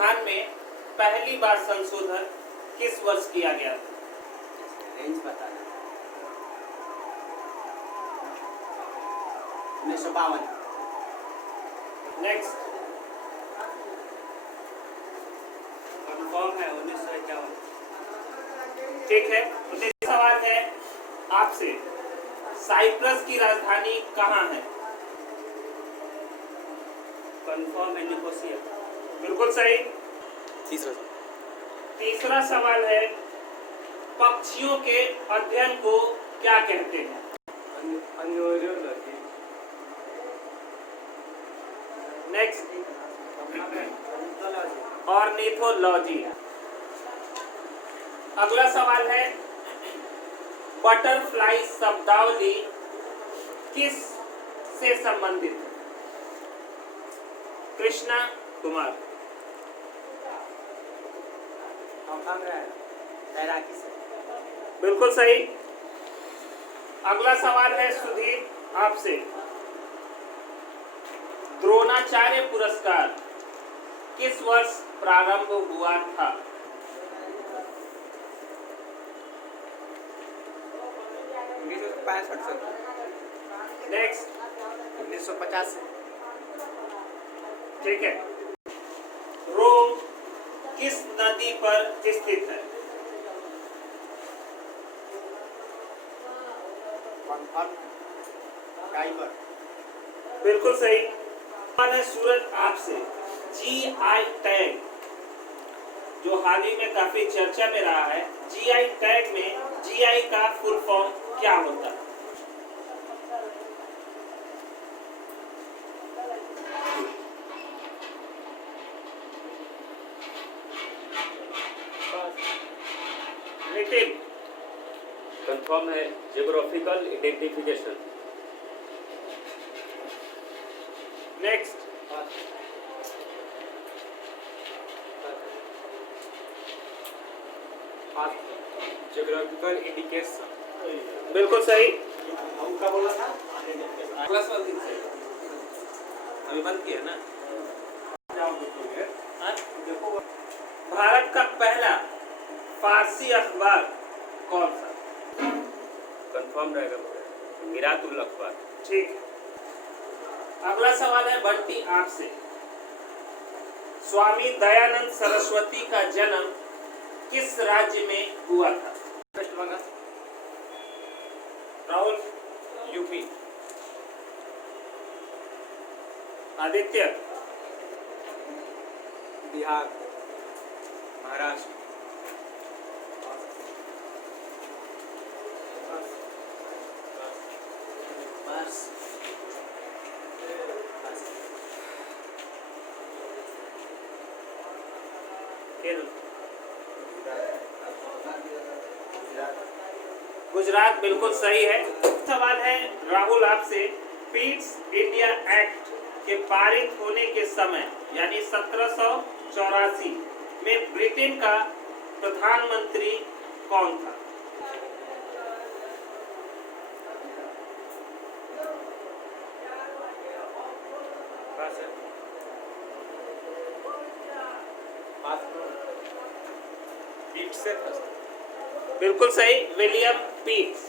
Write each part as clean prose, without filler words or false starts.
संविधान में पहली बार संशोधन किस वर्ष किया गया था? रेंज बताना। 1952। नेक्स्ट। कंफर्म है 1951। ठीक है, तो सवाल है आपसे, साइप्रस की राजधानी कहाँ है? कंफर्म है निकोसिया। बिल्कुल सही। तीसरा सवाल है, पक्षियों के अध्ययन को क्या कहते हैं? Next, ornithology. अगला सवाल है, बटरफ्लाई शब्दावली किस से संबंधित है? कृष्णा कुमार। तैराकी से। बिल्कुल सही। अगला सवाल है सुधीर आपसे, द्रोणाचार्य पुरस्कार किस वर्ष प्रारंभ हुआ था? 1965 से। नेक्स्ट। 1950 से। ठीक है। रोम किस नदी पर स्थित है? टाइगर। बिल्कुल सही। सवाल है सूरज आपसे, जीआई टैग जो हाल ही में काफी चर्चा में रहा है, जीआई टैग में जीआई का फुल फॉर्म क्या होता है? नितिन। कंफर्म है geographical identification. Next. Geographical indication. बिल्कुल सही। क्या बोला था? अगला सवाल किससे? अभी बंद किया ना? भारत का पहला फारसी अखबार कौन सा? कंफर्म रहेगा मिरातुल अखबार। ठीक। अगला सवाल है बंटी आपसे, स्वामी दयानंद सरस्वती का जन्म किस राज्य में हुआ था? वेस्ट बंगाल। राहुल। यूपी। आदित्य। बिहार। महाराष्ट्र। गुजरात बिल्कुल सही है। सवाल है राहुल आपसे, पीट्स इंडिया एक्ट के पारित होने के समय यानी 1784 में ब्रिटेन का प्रधानमंत्री कौन था? बिल्कुल सही, विलियम पीट्स।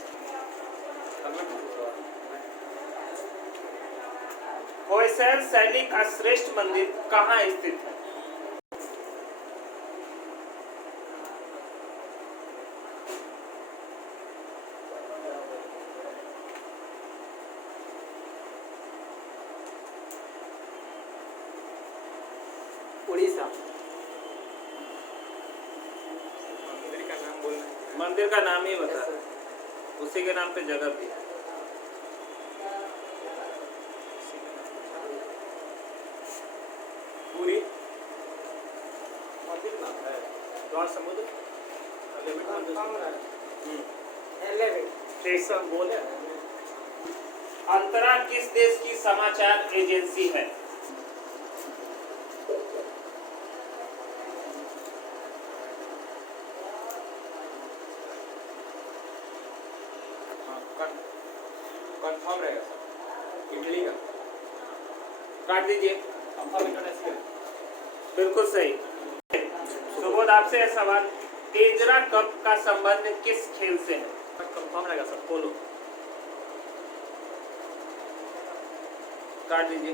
होयसल शैली का श्रेष्ठ मंदिर कहाँ स्थित है? उड़ीसा। मंदिर का नाम ही बता, उसी के नाम पे जगह भी है। पूरी। मंदिर नाम है द्वार समुद्र। ठीक बोले। अंतरा किस देश की समाचार एजेंसी है? कंफर्म रहेगा सर, इटली का। काट दीजिए। Confirm international. बिल्कुल सही। सुबोध आपसे है सवाल, तेजरा कप का संबंध किस खेल से है? कंफर्म रहेगा सर, पोलो। काट दीजिए।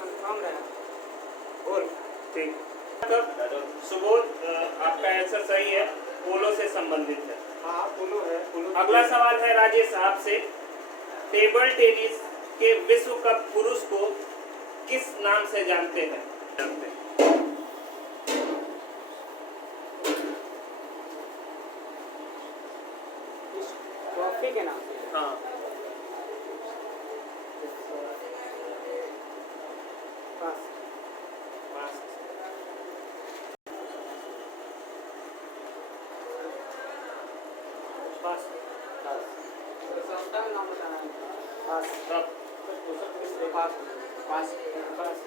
कंफर्म रहेगा। बोल। ठीक। सुबोध आपका आंसर सही है, पोलो से संबंधित है। हाँ पोलो है, पोलो। अगला सवाल है राजेश आपसे, टेबल टेनिस के विश्व कप पुरुष को किस नाम से जानते हैं? ट्रॉफी के नाम से। हाँ, पास। पास। पास। संस्था का नाम बताना है। पास। कप। पास। पास। पास।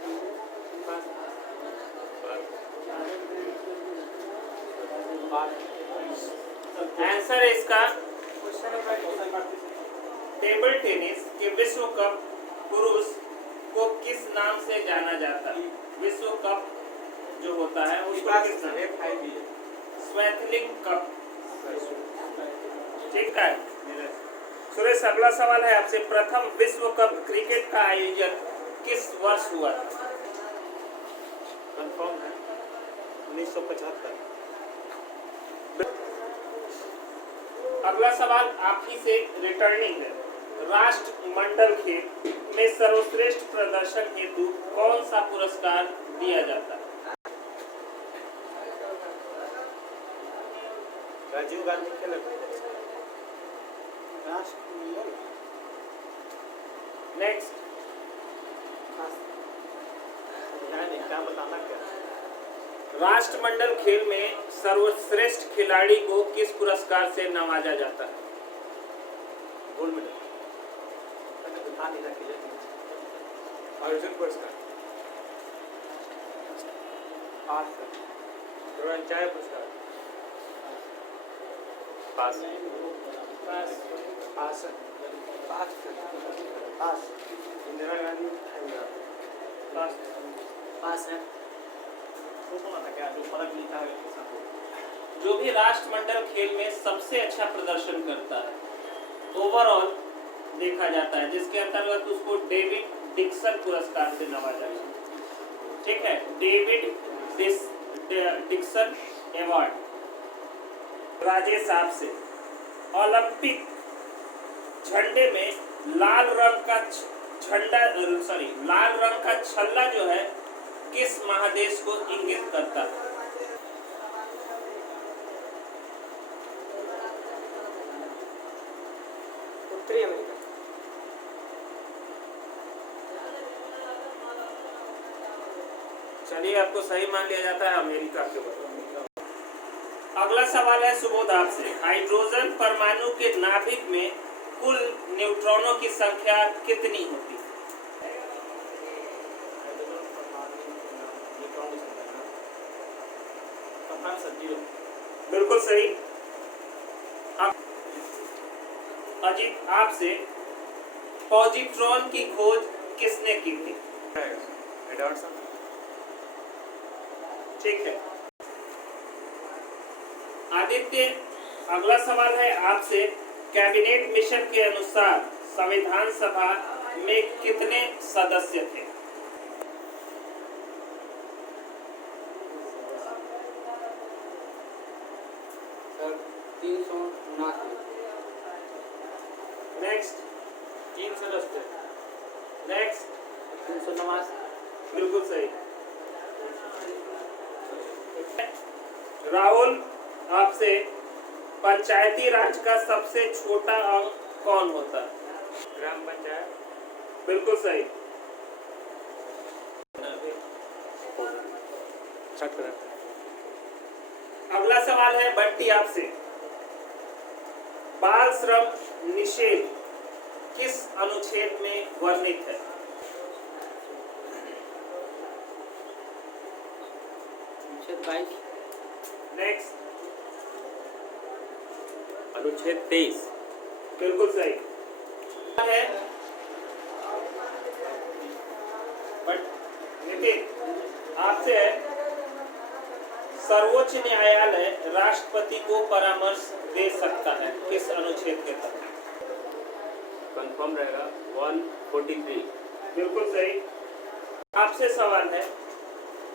पास। आंसर है इसका, टेबल टेनिस के विश्व कप पुरुष को किस नाम से जाना जाता है? विश्व कप जो होता है उसको किस नाम? Swaythling cup. ठीक है सुरेश, अगला सवाल है आपसे, प्रथम विश्व कप क्रिकेट का आयोजन किस वर्ष हुआ था? कंफर्म है 1975। अगला सवाल आप ही से रिटर्निंग है, राष्ट्रमंडल खेल में सर्वश्रेष्ठ प्रदर्शन हेतु कौन सा पुरस्कार दिया जाता है? राजीव गांधी खेल राष्ट्रमंडल। नेक्स्ट, क्या बताना क्या? राष्ट्रमंडल खेल में सर्वश्रेष्ठ खिलाड़ी को किस पुरस्कार से नवाजा जाता है? Gold medal. अर्जुन पुरस्कार, पास। द्रोणाचार्य पुरस्कार, पास। पास। पास। पास। पास। इंदिरा गांधी, पास। पास है। क्या जो फर्क लिखा है जो भी राष्ट्रमंडल खेल में सबसे अच्छा प्रदर्शन करता है ओवरऑल देखा जाता है, जिसके अंतर्गत उसको डेविड डिक्सन पुरस्कार से नवाजा जाता है। ठीक है, डेविड डिक्सन अवार्ड। राजेश साहब से, ओलंपिक झंडे में लाल रंग का लाल रंग का छल्ला जो है किस महादेश को इंगित करता है? उत्तरी अमेरिका। चलिए, आपको सही मान लिया जाता है, अमेरिका के ऊपर। अगला सवाल है सुबोध आपसे, हाइड्रोजन परमाणु के नाभिक में कुल न्यूट्रॉनों की संख्या कितनी होती है? बिल्कुल सही। अजीत आपसे, पॉजिट्रॉन की खोज किसने की थी? ठीक है। आदित्य, अगला सवाल है आपसे, कैबिनेट मिशन के अनुसार संविधान सभा में कितने सदस्य थे? सर 379। नेक्स्ट, 3 सदस्य। नेक्स्ट, 389। बिल्कुल सही। राहुल आपसे, पंचायती राज का सबसे छोटा अंग कौन होता है? ग्राम पंचायत। बिल्कुल सही। अगला सवाल है बंटी आपसे, बाल श्रम निषेध किस अनुच्छेद में वर्णित है? अनुच्छेद 22। नेक्स्ट, अनुच्छेद 23। बिल्कुल सही है। बट नितिन आपसे है, सर्वोच्च न्यायालय राष्ट्रपति को परामर्श दे सकता है किस अनुच्छेद के तहत? कंफर्म रहेगा 143। बिल्कुल सही। आपसे सवाल है,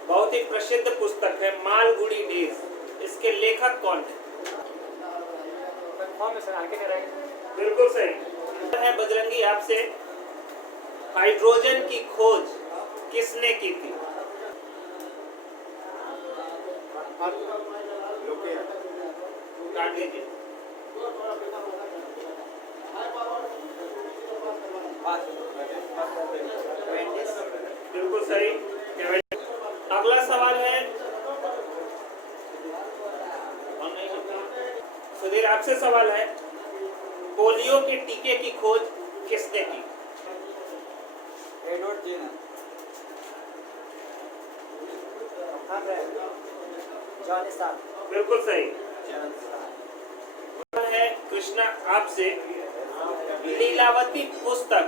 बहुत ही प्रसिद्ध पुस्तक है मालगुडी डेज, इसके लेखक कौन है? कंफर्म है सर, आगे क्या रहेगा? बिल्कुल सही है। बजरंगी आपसे, हाइड्रोजन की खोज किसने की थी? काट लीजिए। बिल्कुल सही। अगला सवाल है, सुधीर आपसे सवाल है, पोलियो के टीके की खोज किसने की? Edward Jenner. John Stark. बिल्कुल सही है। कृष्णा आपसे, लीलावती पुस्तक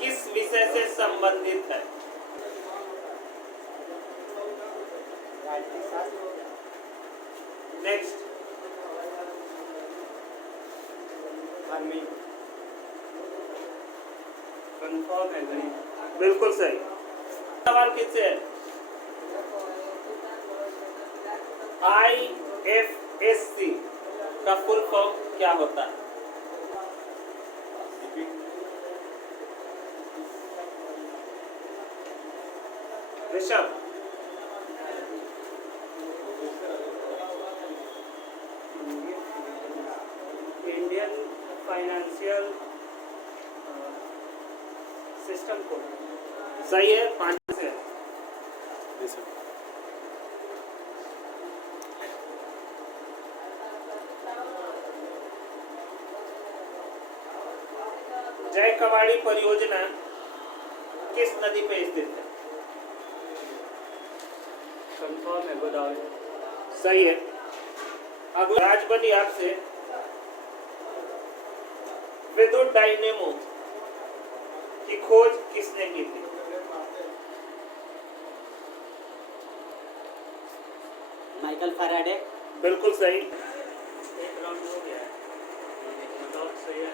किस विषय से संबंधित है? नेक्स्ट। कंफर्म है गणित। बिल्कुल सही। सवाल किससे है? IFSC का फुल फॉर्म क्या होता है? Rishabh. Indian financial system code. सही है, 5 से। जय कवाड़ी परियोजना किस नदी पे स्थित है? कंफर्म है गोदावरी। सही है। अगला राजबली आपसे, विद्युत डायनेमो की खोज किसने की थी? Michael Faraday. बिल्कुल सही। एक राउंड हो गया है। बताओ सही है।